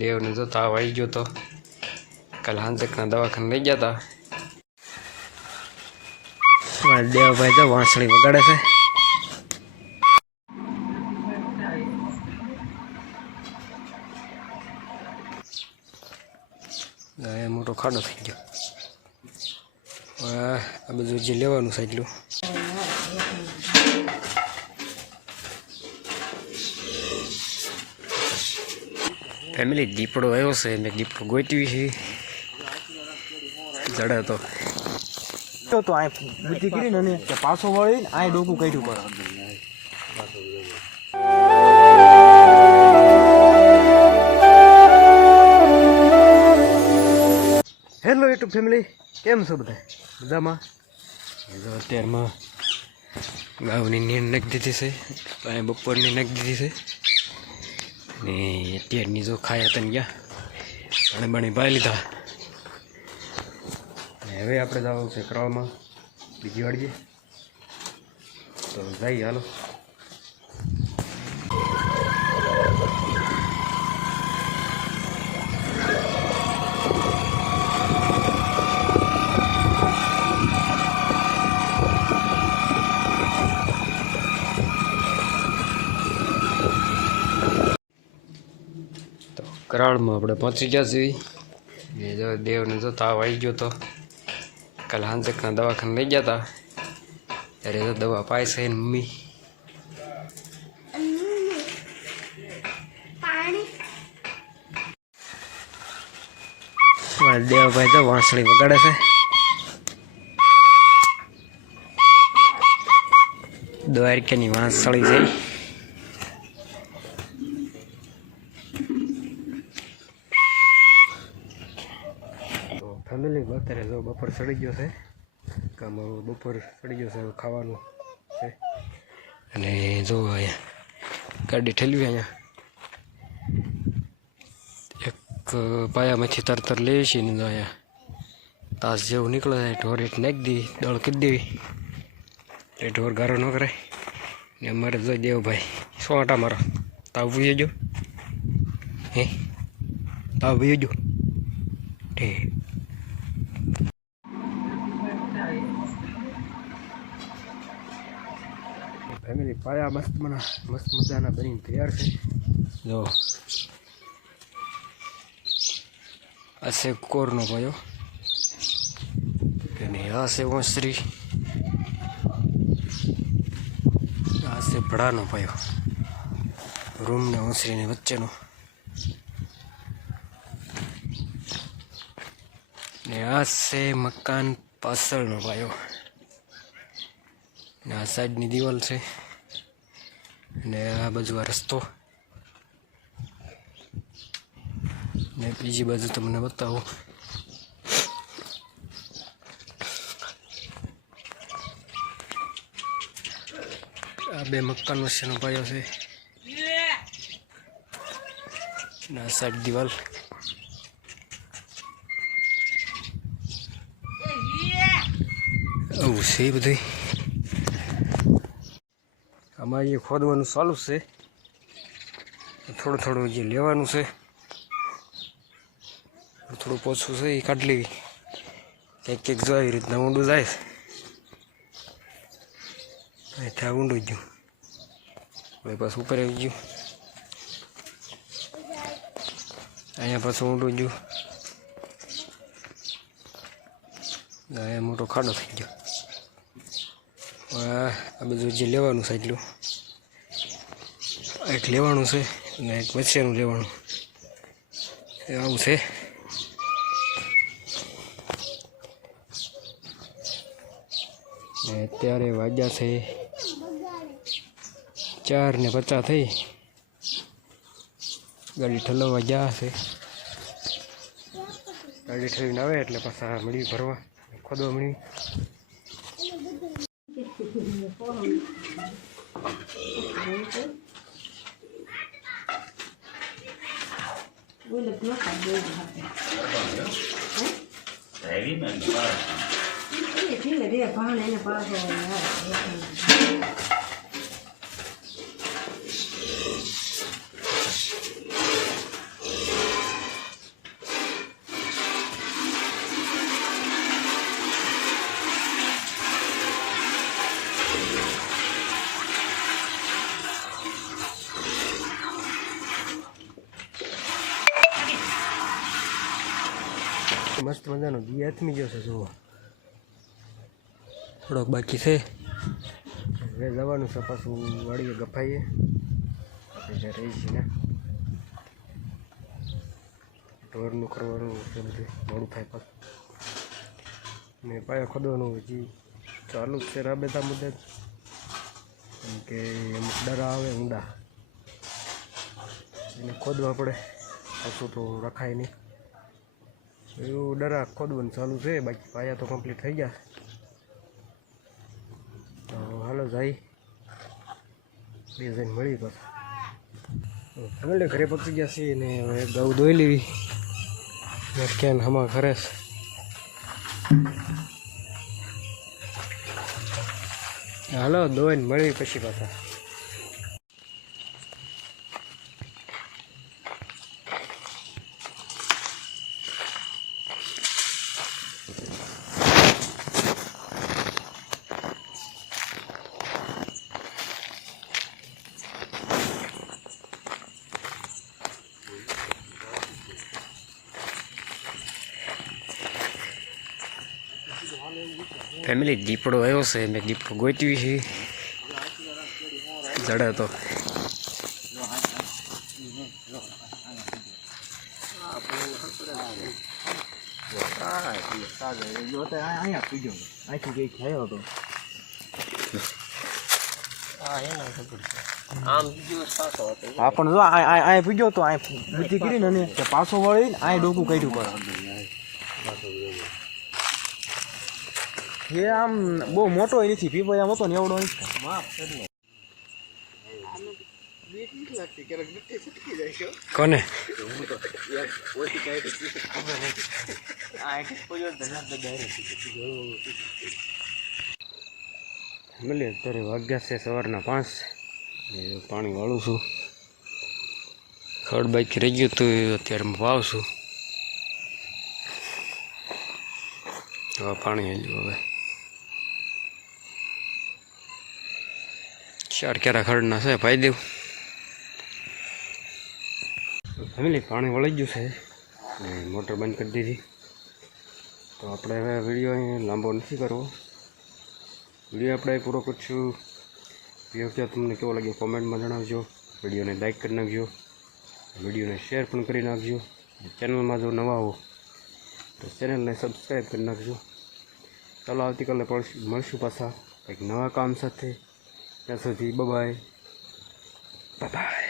દેવને જો તાવ આવી ગયો તો. કાલ હાંસકના દવાખાને લઈ ગયા હતા દેવભાઈ તો વાંસળી વગાડે છે. મોટો ખાડો થઈ ગયો. આ બધું જે લેવાનું છે એટલું. ફેમિલી દીપડો આવ્યો છે મેં દીપડો ગોતવી છે. જડે તો. તો તો આ બુદ્ધિ કરી ને પાછો વળી આ ડોકું કાઢ્યું પર હેલો યુટ્યુબ ફેમિલી કેમ છો બધા? મજામાં? જો અત્યારમાં ગાઉની નીંદ નાખી દીધી છે બપોરની નાખી દીધી છે. ને અત્યારની જો ખાયા તને ગયા. અને બની ભાઈ લીધા. હવે આપણે જવાનું છે કરવામાં. બીજી વાડીએ. તો જઈએ હાલો. કરાળમાં આપણે પહોંચી ગયા છીએ. જો દેવને જો તાવ આવી ગયો તો કાલે હાંજકના દવાખાને લઈ ગયા હતા ત્યારે તો દવા પાય છે ને મમ્મી. દેવભાઈ તો વાંસળી વગાડે છે. દ્વારકાની વાંસળી જઈ ફેમિલી અત્યારે જો બપોર ચડી ગયો છે. કામ બપોર ચડી ગયો છે ખાવાનું છે. અને જો અહીંયા ગાડી ઠેલવી અહીંયા. એક પાયામાંથી તરતર લઈએ છીએ ને અહીંયા તાસ જેવું નીકળે છે, ઢોર એટ નાખી દી, દળ કરી દેવી. એ ઢોર ગારો ન કરે. ને અમારે જોઈ દેવભાઈ, શું આટા મારો? તાવ ભૂયો જો હે? તાવ ભૂયો જો ઠીક ફેમિલી પાયા મસ્ત મના મસ્ત મજાના બનીને તૈયાર છે. જો. આ છે કોરનો પાયો. અને આ ઓસરી. આ ભડાનો પાયો. રૂમ ને ઓસરીને વચ્ચેનો. ને આ છે મકાન પાછળનો પાયો. ને આ સાઈડની દિવાલ છે. ને આ બાજુ આ રસ્તો. ને બીજી બાજુ તમને બતાવું. આ બે મકાન વચ્ચેનો પાયો છે. ના સાઈડ દિવાલ. આવું છે બધું આમાં એ ખોદવાનું ચાલુ છે, થોડું થોડું જે લેવાનું છે, થોડું પોછું છે એ કાઢી લેવી. એક એક જો આવી રીતના ઊંડું જાય છે. આ ઊંડું ગયું. ભાઈ પાછું ઉપર આવી ગયું. અહીંયા પાછું ઊંડું ગયું. અહીંયા મોટો ખાડો થઈ ગયો. આ બધું જે લેવાનું છે એટલું. એક લેવાનું છે અને એક વચ્ચેનું લેવાનું. આવું છે. અત્યારે વાગ્યા છે ચાર ને પચાસ થઈ. ગાડી ઠલવવા ગયા છે. ગાડી ઠલવીને આવે એટલે પાછા મળી ભરવા. ખોદવા મળી 我也不多，反正。我也不多，反正。哎，再给你们一块儿啊！哎，这个这，放来就放上来。મસ્ત મજાનો ઘી હાથમી ગયો છે જુઓ. થોડોક બાકી છે. હવે જવાનું છે પાછું વાળીએ ગફાઈએ. આપણે રહી છીએ ને. ઢોરનું કરવાનું છે બધું મોડું થાય પાછું. ને પાયો ખોદવાનું હજી ચાલુ જ છે રાબેતા મુદ્દે. કેમ કે અમુક ડરા આવે ઊંડા. એને ખોદવા પડે. પાછું તો રખાય નહીં. એવું ડરા ખોદવાનું ચાલુ છે બાકી પાયા તો કમ્પ્લીટ થઈ ગયા તો હાલો જાય બે જણ મળી પાછા ફેમિલી ઘરે પહોંચી ગયા છીએ ને હવે ગૌ દોઈ લેવી ક્યાં હમા ઘરે હાલો દોઈને મળી પછી પાછા ફેમિલી દીપડો આવ્યો છે, મેં દીપડો ગોતવી છે. જડે તો. પણ જો આ પીજો તો આ બુદ્ધિ કરી ને પાછો વળી આ ડોકું કાઢ્યું પડે. એ આમ બહુ મોટો નથી પીપો આમ હતો ને એવડો કોને? મળીએ, અત્યારે વાગ્યા છે સવારના પાંચ. પાણી વાળું છું. ખડ બાઈક રહી ગયું હતું અત્યારે વાવશું હવે પાણી હેલ્યું હવે. ચાર ક્યારા ખડના છે, ભાઈ દેવું. ફેમિલી, પાણી વળી ગયું છે. મોટર બંધ કરી દીધી. તો આપણે હવે વીડિયો અહીં લાંબો નથી કરવો. વીડિયો આપણે પૂરો કરશું. વીડિયો તમને કેવો લાગ્યો કોમેન્ટમાં જણાવજો. વિડીયોને લાઇક કરી નાખજો. વિડીયોને શેર પણ કરી નાખજો. ચેનલમાં જો નવા હો, તો ચેનલને સબસ્ક્રાઈબ કરી નાખજો. ચાલો, આવતીકાલે મળશું પાછા. કંઈક નવા કામ સાથે. Dạ, chào sự thì bye bye. Bye bye.